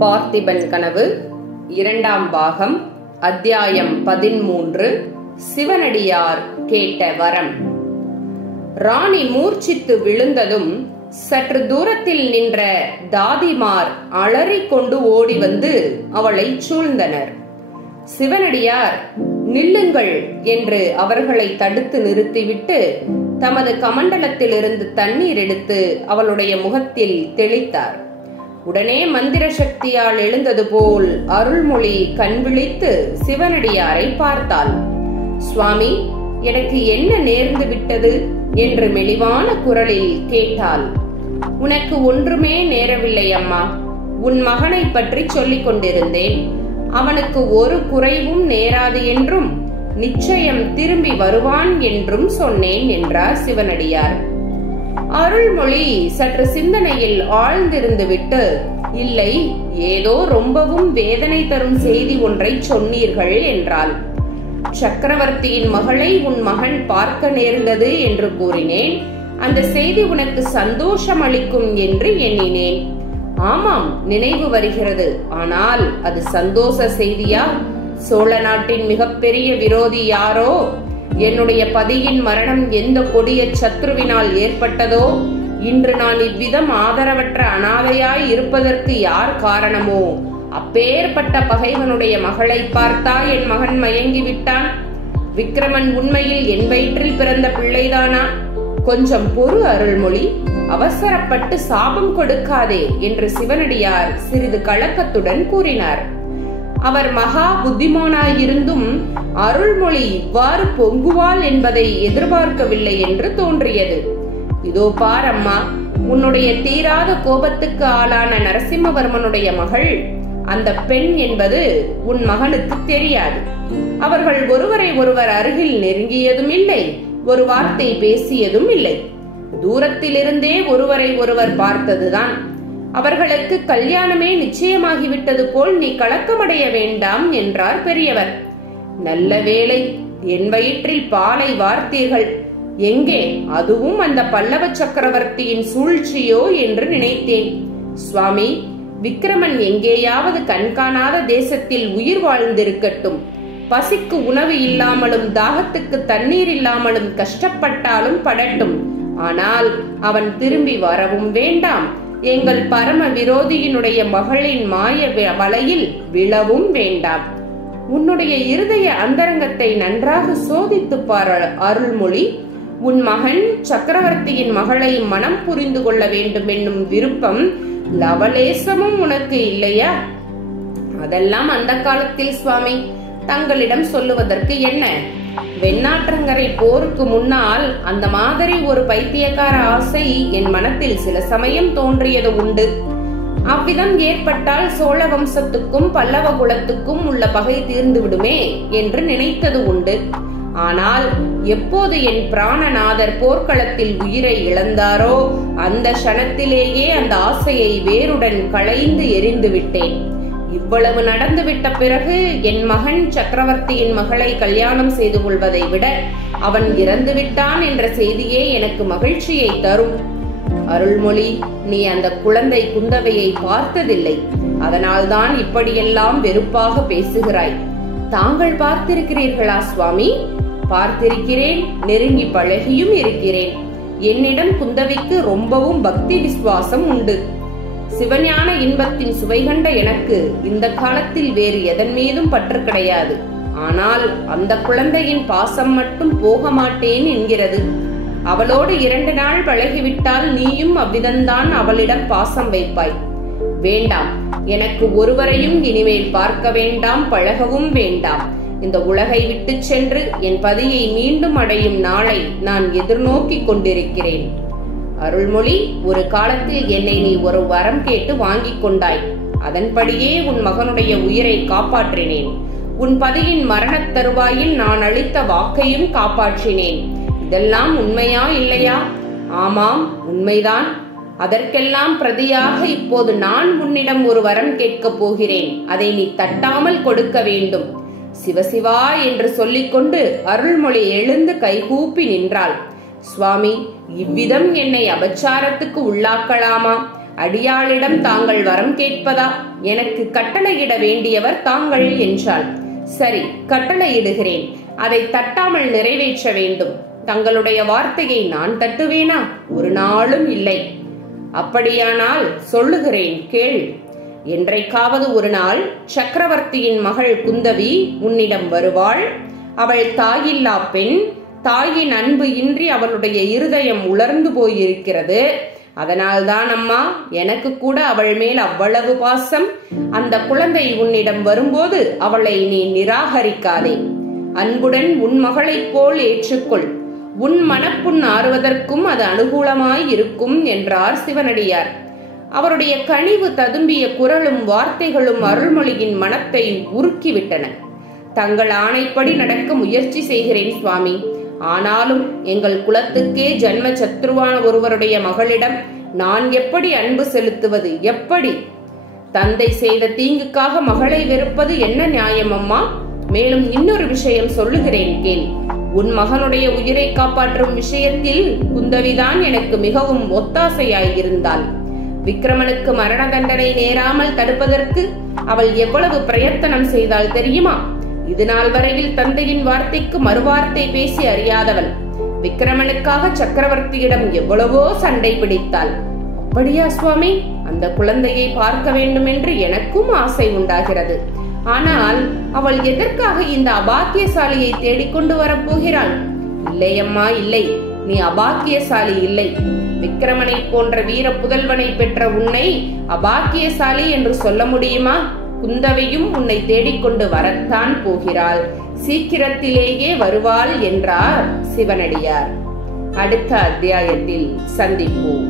பார்த்திபன் கனவு இரண்டாம் பாகம் அத்தியாயம் 13. சிவனடியார் கேட்ட வரம். ராணி மூர்ச்சித்து விழுந்ததும் சற்று தூரத்தில் நின்ற தாதிமார் அலறிக்கொண்டு ஓடி வந்து அவளை சூழ்ந்தனர். சிவனடியார் நில்லுங்கள் என்று அவர்களை தடுத்து நிறுத்திவிட்டு தமது கமண்டலத்திலிருந்து தண்ணீர் எடுத்து அவளுடைய முகத்தில் தெளித்தார். உடனே மந்திர சக்தியால் எழுந்தது போல் அருள்மொழி கண் விழித்து சிவனடியாரை பார்த்தாள். சுவாமி, எனக்கு என்ன நேர்ந்து விட்டது என்று மெலிவான குரலில் கேட்டாள். உனக்கு ஒன்றுமே நேரவில்லை அம்மா. உன் மகனை பற்றி சொல்லிக் கொண்டிருந்தேன். அவனுக்கு ஒரு குறைவும் நேராது என்றும் நிச்சயம் திரும்பி வருவான் என்றும் சொன்னேன் என்றார் சிவனடியார். அருள்மொழி சற்று சிந்தனையில் ஆழ்ந்திருந்து விட்டு, இல்லை, ஏதோ ரொம்பவும் வேதனை தரும் செய்தி ஒன்றை சொன்னீர்கள் என்றாள். சக்கரவர்த்தியின் மகளை உன் மகன் பார்க்க நேர்ந்தது என்று கூறினேன். அந்த செய்தி உனக்கு சந்தோஷம் அளிக்கும் என்று எண்ணினேன். ஆமாம், நினைவு வருகிறது. ஆனால் அது சந்தோஷ செய்தியா? சோழ நாட்டின் மிகப்பெரிய விரோதி யாரோ, என்னுடைய பதியின் மரணம் எந்த கொடிய சத்ருவினால் ஏற்பட்டதோ, இன்று நான் இவ்விதம் ஆதரவற்ற அனாதையாய் இருப்பதற்கு யார் காரணமோ, அப்பேற்பட்ட பகைவனுடைய மகளை பார்த்தா என் மகன் மயங்கி விட்டான். விக்கிரமன் உண்மையில் என் வயிற்றில் பிறந்த பிள்ளைதானா? கொஞ்சம் பொறு அருள்மொழி, அவசரப்பட்டு சாபம் கொடுக்காதே என்று சிவனடியார் சிறிது கலக்கத்துடன் கூறினார். அவர் மகா புத்திமானாயிருந்தும் அருள்மொழி இவ்வாறு பொங்குவாள் என்பதை எதிர்பார்க்கவில்லை என்று தோன்றியது. இதோ பார் அம்மா, உன்னுடைய தீராத கோபத்துக்கு ஆளான நரசிம்மவர்மனுடைய மகள் அந்த பெண் என்பது உன் மகனுக்கு தெரியாது. அவர்கள் ஒருவரை ஒருவர் அருகில் நெருங்கியதும் இல்லை, ஒரு வார்த்தை பேசியதும் இல்லை. தூரத்திலிருந்தே ஒருவரை ஒருவர் பார்த்ததுதான். அவர்களுக்கு கல்யாணமே நிச்சயமாகிவிட்டது போல் நீ கலக்கமடைய வேண்டாம் என்றார் பெரியவர். நல்ல வேளை, என் வயிற்றில் பாலை வார்த்தீர்கள். எங்கே, அதுவும் அந்த பல்லவ சக்கரவர்த்தியின் சூழ்ச்சியோ என்று நினைத்தேன். சுவாமி, விக்கிரமன் எங்கேயாவது கண்காணாத தேசத்தில் உயிர் வாழ்ந்திருக்கட்டும். பசிக்கு உணவு இல்லாமலும் தாகத்துக்கு தண்ணீர் இல்லாமலும் கஷ்டப்பட்டாலும் படட்டும். ஆனால் அவன் திரும்பி வரவும் வேண்டாம். எங்கள் பரம விரோதியினுடைய மகளின் மாய வலையில் விழவும் வேண்டாம். உன்னுடைய இருதய அந்தரங்கத்தை நன்றாக சோதித்து பார் அருள்மொழி. உன் மகன் சக்கரவர்த்தியின் மகளை மனம் புரிந்து கொள்ள வேண்டும் என்னும் விருப்பம் லவலேசமும் உனக்கு இல்லையா? அதெல்லாம் அந்த காலத்தில் சுவாமி, தங்களிடம் சொல்லுவதற்கு என்ன? வெண்ணாற்றங்கரை போருக்கு முன்னால் அந்த மாதிரி ஒரு பைத்தியக்கார ஆசை என் மனத்தில் சில சமயம் தோன்றியது உண்டு. அவ்விதம் ஏற்பட்டால் சோழ வம்சத்துக்கும் பல்லவ குலத்துக்கும் உள்ள பகை தீர்ந்து விடுமே என்று நினைத்தது உண்டு. ஆனால் எப்போது என் பிராணநாதர் போர்க்களத்தில் உயிரை இழந்தாரோ அந்த க்ஷணத்திலேயே அந்த ஆசையை வேருடன் களைந்து எரிந்து விட்டேன். இவ்வளவு நடந்துவிட்ட பிறகு என் மகன் சக்கரவர்த்தியின் மகளை கல்யாணம் செய்து கொள்வதை விட அவன் இறந்து விட்டான் என்ற செய்தியே எனக்கு மகிழ்ச்சியை தரும். அருள்மொழி, நீ அந்த குழந்தை குந்தவையை பார்த்ததில்லை. அதனால்தான் இப்படியெல்லாம் வெறுப்பாக பேசுகிறாய். தாங்கள் பார்த்திருக்கிறீர்களா சுவாமி? பார்த்திருக்கிறேன், நெருங்கி பழகியும் இருக்கிறேன். என்னிடம் குந்தவைக்கு ரொம்பவும் பக்தி விசுவாசம் உண்டு. சிவஞான இன்பத்தின் சுவை கண்ட எனக்கு இந்த காலத்தில் வேறு எதன் மீதும் பற்று கிடையாது. ஆனால் அந்த குழந்தையின் பாசம் மட்டும் போக மாட்டேன் என்கிறது. அவளோடு 2 நாள் பழகிவிட்டால் நீயும் அவ்விதம்தான் அவளிடம் பாசம் வைப்பாய். வேண்டாம், எனக்கு ஒருவரையும் இனிமேல் பார்க்க வேண்டாம், பழகவும் வேண்டாம். இந்த உலகை விட்டு சென்று என் பதியை மீண்டும் அடையும் நாளை நான் எதிர்நோக்கி கொண்டிருக்கிறேன். அருள்மொழி, ஒரு காலத்தில் என்னை நீ ஒரு வரம் கேட்டு வாங்கிக் கொண்டாய். அதன்படியே உன் மகனுடைய உயிரை காப்பாற்றினேன். உன் பதியின் மரணத் தருவாயில் நான் அளித்த வாக்கையும் காப்பாற்றினேன். இதெல்லாம் உண்மையா இல்லையா? ஆமாம், உண்மைதான். அதற்கெல்லாம் பிரதியாக இப்போது நான் உன்னிடம் ஒரு வரம் கேட்கப் போகிறேன். அதை நீ தட்டாமல் கொடுக்க வேண்டும். சிவசிவா என்று சொல்லிக்கொண்டு அருள்மொழி எழுந்து கைகூப்பி நின்றாள். சுவாமி, இவ்விதம் என்னை அபச்சாரத்துக்கு உள்ளாக்கலாமா? அடியாளிடம் தாங்கள் வரம் கேட்பதா? எனக்கு கட்டளையிட வேண்டியவர் தாங்கள் என்றாள். சரி, கட்டளையிடுகிறேன். அதை தட்டாமல் நிறைவேற்ற வேண்டும். தங்களுடைய வார்த்தையை நான் தட்டுவேனா? ஒரு நாளும் இல்லை. அப்படியானால் சொல்லுகிறேன், கேள். என்றைக்காவது ஒரு நாள் சக்கரவர்த்தியின் மகள் குந்தவி உன்னிடம் வருவாள். அவள் தாயில்லா பெண். தாயின் அன்பு இன்றி அவளுடைய இருதயம் உலர்ந்து போயிருக்கிறது. அதனால்தான் அம்மா, எனக்கு கூட அவள் மேல் அவ்வளவு பாசம். அந்த குழந்தை உன்னிடம் வரும்போது அவளை நீ நிராகரிக்காதே. அன்புடன் உன் மகளைப் போல் ஏற்றுக்கொள். உன் மனப்புண் ஆறுவதற்கும் அது அனுகூலமாய் இருக்கும் என்றார் சிவனடியார். அவருடைய கனிவு ததும்பிய குரலும் வார்த்தைகளும் அருள்மொழியின் மனத்தை உருக்கிவிட்டன. தங்கள் ஆணைப்படி நடக்க முயற்சி செய்கிறேன் சுவாமி. ஆனாலும் எங்கள் குலத்துக்கே ஜன்ம சத்ருவான ஒருவருடைய மகளிடம் நான் எப்படி அன்பு செலுத்துவது? எப்படி? தந்தை செய்த தீங்குக்காக மகளை வெறுப்பது என்ன நியாயம் அம்மா? மேலும் இன்னொரு விஷயம் சொல்லுகிறேன், கேள். உன் மகனுடைய உயிரை காப்பாற்றும் விஷயத்தில் குந்தவிதான் எனக்கு மிகவும் ஒத்தாசையாயிருந்தாள். விக்ரமனுக்கு மரண தண்டனை நேராமல் தடுப்பதற்கு அவள் எவ்வளவு பிரயத்தனம் செய்தாள் தெரியுமா? இதுநாள் வரையில் தந்தையின் வார்த்தைக்கு மறுவார்த்தை பேசி அறியாதவள். விக்ரமனுக்காக சக்கரவர்த்தியிடம் எவ்வளவோ சண்டை பிடித்தாள். அப்படியா சுவாமி? அந்த குழந்தையை பார்க்க வேண்டும் என்று எனக்கும் ஆசை உண்டாகிறது. ஆனால் அவள் எதற்காக இந்த அபாக்கியசாலியை தேடிக்கொண்டு வரப்போகிறாள்? இல்லை அம்மா, இல்லை. நீ அபாக்கியசாலி இல்லை. விக்ரமனை போன்ற வீர புதல்வனை பெற்ற உன்னை அபாக்கியசாலி என்று சொல்ல முடியுமா? குந்தவையும் உன்னை தேடிக்கொண்டு வரத்தான் போகிறாள். சீக்கிரத்திலேயே வருவாள் என்றார் சிவனடியார். அடுத்த அத்தியாயத்தில் சந்திப்போம்.